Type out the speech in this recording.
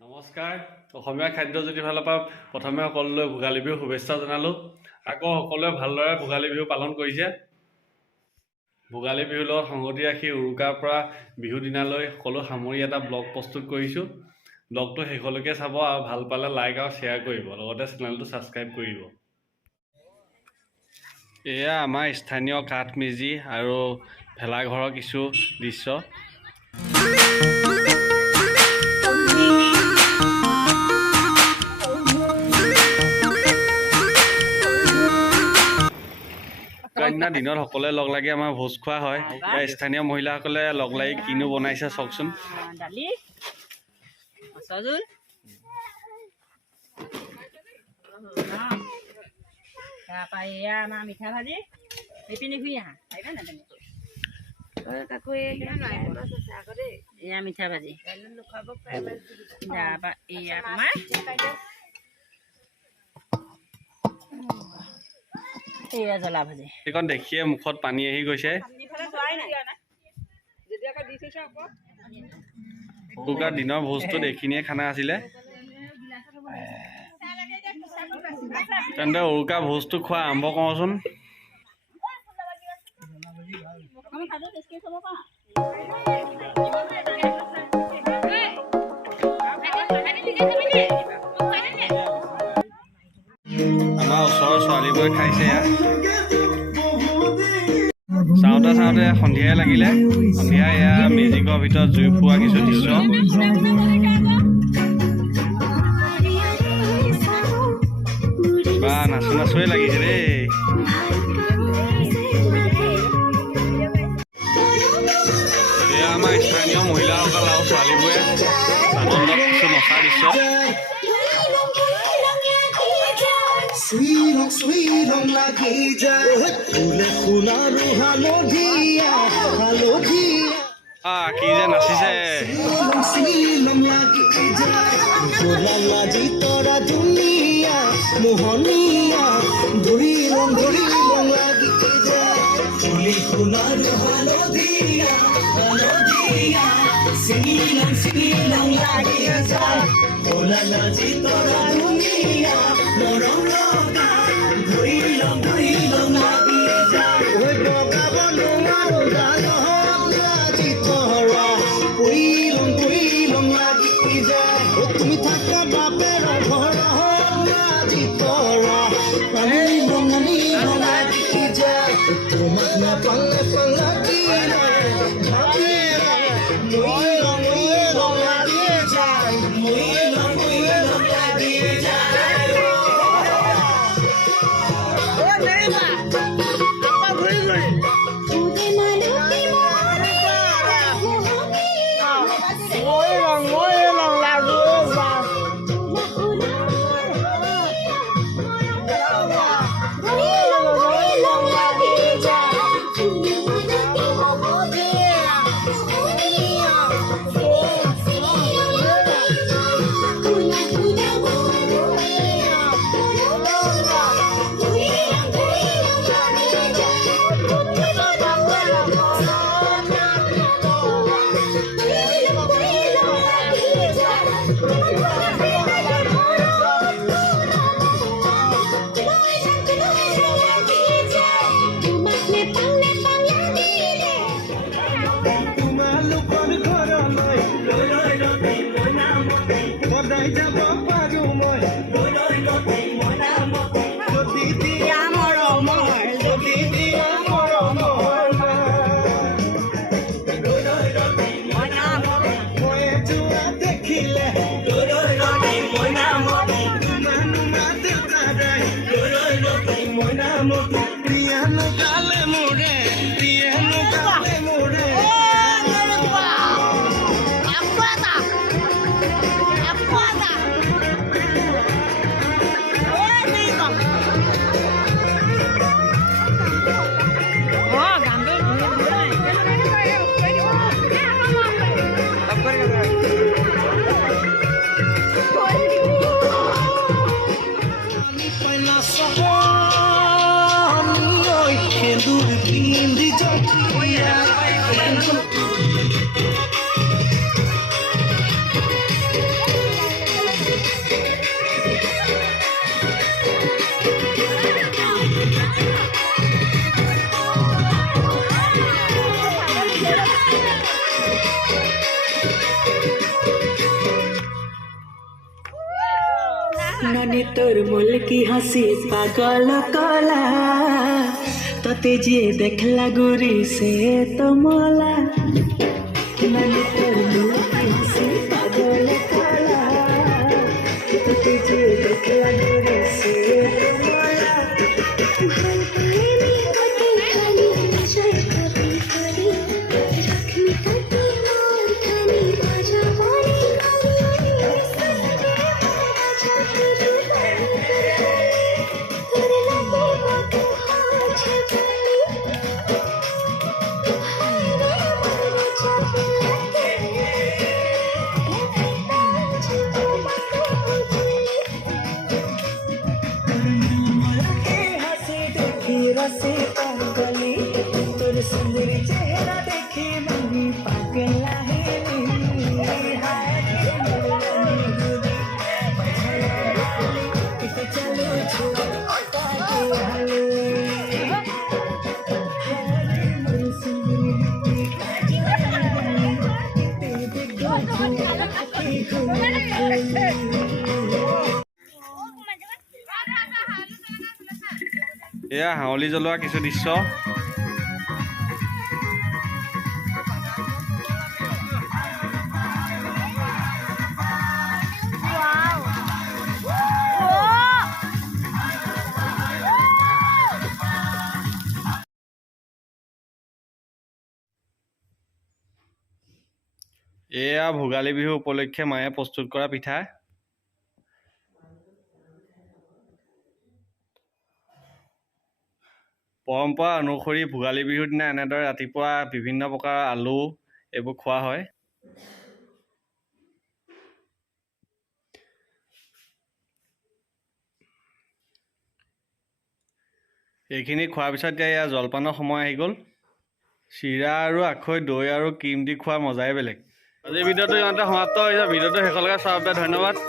নমস্কাৰ অসমীয়া খাদ্য যদি ভাল পাওঁ প্ৰথমে সকলোলৈ ভোগালী বিহু শুভেচ্ছা জনালোঁ আকৌ সকলোৱে ভালদৰে ভোগালী বিহু পালন কৰিছে ভোগালী বিহুৰ লগত সংগতি ৰাখি উৰুকাৰ পৰা বিহু দিনালৈ সকলো সামৰি এটা ব্লগ প্ৰস্তুত কৰিছোঁ ব্লগটো শেষলৈকে চাব আৰু ভাল পালে লাইক আৰু শ্বেয়াৰ কৰিব লগতে চেনেলটো ছাবস্ক্ৰাইব কৰিব এয়া আমাৰ স্থানীয় কাঠমেজি আৰু ভেলাঘৰৰ কিছু দৃশ্য কন্যা দিনত সকলোৱে লগ লাগি আমাৰ ভোজ খোৱা হয় ইয়াৰ স্থানীয় মহিলাসকলে লগ লাগি কিনো বনাইছে চাওকচোন দালি মছলা তাৰপৰা এয়া আমাৰ মিঠা ভাজি এইপিনে ঘূৰি আহা আহিবা না তুমি এয়া মিঠা ভাজি তাৰপৰা এয়া তোমাৰ এয়া জ্বলা ভাজি এইখন দেখিয়ে মুখত পানী আহি গৈছে উৰুকাৰ দিনৰ ভোজটো এইখিনিয়ে খানা আছিলে তেন্তে উৰুকাৰ ভোজটো খোৱা আৰম্ভ কৰোঁচোন আমাৰ ওচৰৰ ছোৱালীবোৰে খাইছে চাওঁতে চাওঁতে সন্ধিয়াই লাগিলে সন্ধিয়া এয়া মেজিকৰ ভিতৰত জুই ফুৱা কিছু দৃশ্য বা নাচো নাচোৱে লাগিছে দেই এয়া আমাৰ স্থানীয় মহিলাসকল আৰু ছোৱালীবোৰে আনন্দত কিছু নচা দৃশ্য Sweet lagi jauh, ule kularu halodia. কি যে নাচিছে Sweet lagi jauh, kulala jitora dunia, mohonia, duri long lagi jauh, ule kularu halodia. Sweet long lagi jauh, kulala jitora dunia, mohonia. নানি তোর মূল কি হাসি পাগল কলা ততে যে দেখলা গুরি সে তো মলা নানি তোর মূল কি হাসি পাগল কলা ততে যে দেখলা গুরি সে তো মলা रसे पागली तोर सुंदर चेहरा देखे मनी पागला है चलो এয়া হাঁৱলি জ্বলোৱা কিছু দৃশ্য। এয়া ভোগালী বিহু উপলক্ষে মায়ে প্ৰস্তুত কৰা পিঠা। পৰম্পৰা অনুসৰি ভোগালী বিহুৰ দিনা এনেদৰে ৰাতিপুৱা বিভিন্ন প্ৰকাৰৰ আলু এইবোৰ খোৱা হয়। এইখিনি খোৱাৰ পিছত এতিয়া ইয়াৰ জলপানৰ সময় আহি গ'ল। চিৰা আৰু আখৈ, দৈ আৰু ক্ৰীম দি খোৱাৰ মজাই বেলেগ। আজি ভিডিঅ'টো ইমানতে সমাপ্ত হৈছে। ভিডিঅ'টো শেষলৈকে চোৱাৰ বাবে ধন্যবাদ।